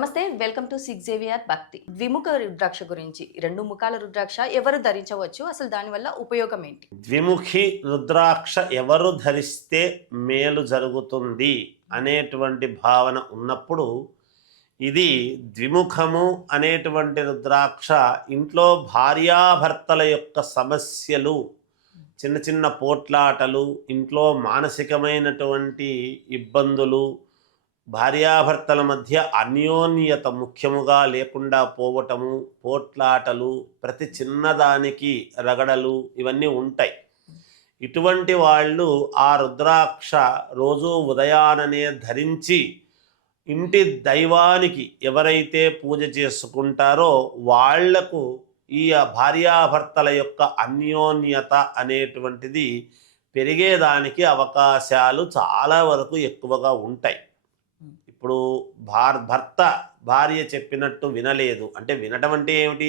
నమస్తే. Welcome to six Xavier భక్తి. ద్విముఖ రుద్రాక్ష గురించి, 2 ముఖాల రుద్రాక్ష ఎవరు ధరించవచ్చు? అసలు దానివల్ల ఉపయోగం ఏంటి? ద్విముఖి రుద్రాక్ష ఎవరు ధరిస్తే మేలు జరుగుతుంది అనేటువంటి భావన ఉన్నప్పుడు ఇది ద్విముఖము అనేటువంటి రుద్రాక్ష ఇంట్లో భార్యాభర్తల యొక్క సమస్యలు, చిన్న చిన్న పోట్లాటలు, ఇంట్లో మానసికమైనటువంటి ఇబ్బందులు, భార్యాభర్తల మధ్య అన్యోన్యత ముఖ్యముగా లేకుండా పోవటము, పోట్లాటలు, ప్రతి చిన్నదానికి రగడలు ఇవన్నీ ఉంటాయి. ఇటువంటి వాళ్ళు ఆ రుద్రాక్ష రోజు ఉదయాననే ధరించి ఇంటి దైవానికి ఎవరైతే పూజ చేసుకుంటారో వాళ్లకు ఈ భార్యాభర్తల యొక్క అన్యోన్యత అనేటువంటిది పెరిగేదానికి అవకాశాలు చాలా వరకు ఎక్కువగా ఉంటాయి. ఇప్పుడు భర్త భార్య చెప్పినట్టు వినలేదు అంటే, వినటం అంటే ఏమిటి?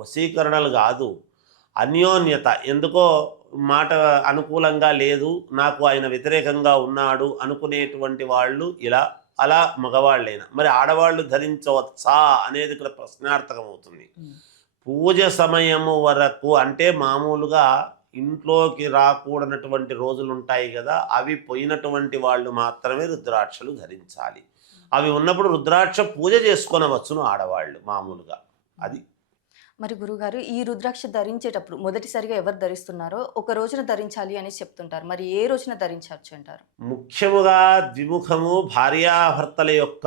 వశీకరణలు కాదు, అన్యోన్యత. ఎందుకో మాట అనుకూలంగా లేదు, నాకు ఆయన వ్యతిరేకంగా ఉన్నాడు అనుకునేటువంటి వాళ్ళు అలా మగవాళ్ళైనా, మరి ఆడవాళ్ళు ధరించవచ్చా అనేది ఇక్కడ ప్రశ్నార్థకం అవుతుంది. పూజ సమయము వరకు అంటే మామూలుగా ఇంట్లోకి రాకూడనటువంటి రోజులు ఉంటాయి కదా, అవి పోయినటువంటి వాళ్ళు మాత్రమే రుద్రాక్షలు ధరించాలి. అవి ఉన్నప్పుడు రుద్రాక్ష పూజ చేసుకొనవచ్చును ఆడవాళ్ళు మామూలుగా. అది మరి గురుగారు, ఈ రుద్రాక్ష ధరించేటప్పుడు మొదటిసారిగా ఎవరు ధరిస్తున్నారో ఒక రోజున ధరించాలి అని చెప్తుంటారు. మరి ఏ రోజున ధరించవచ్చు అంటారు? ముఖ్యముగా ద్విముఖము భార్యాభర్తల యొక్క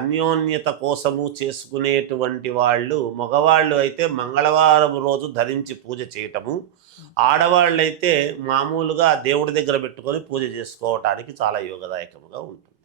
అన్యోన్యత కోసము చేసుకునేటువంటి వాళ్ళు, మగవాళ్ళు అయితే మంగళవారం రోజు ధరించి పూజ చేయటము, ఆడవాళ్ళైతే మామూలుగా దేవుడి దగ్గర పెట్టుకొని పూజ చేసుకోవటానికి చాలా యోగదాయకముగా ఉంటుంది.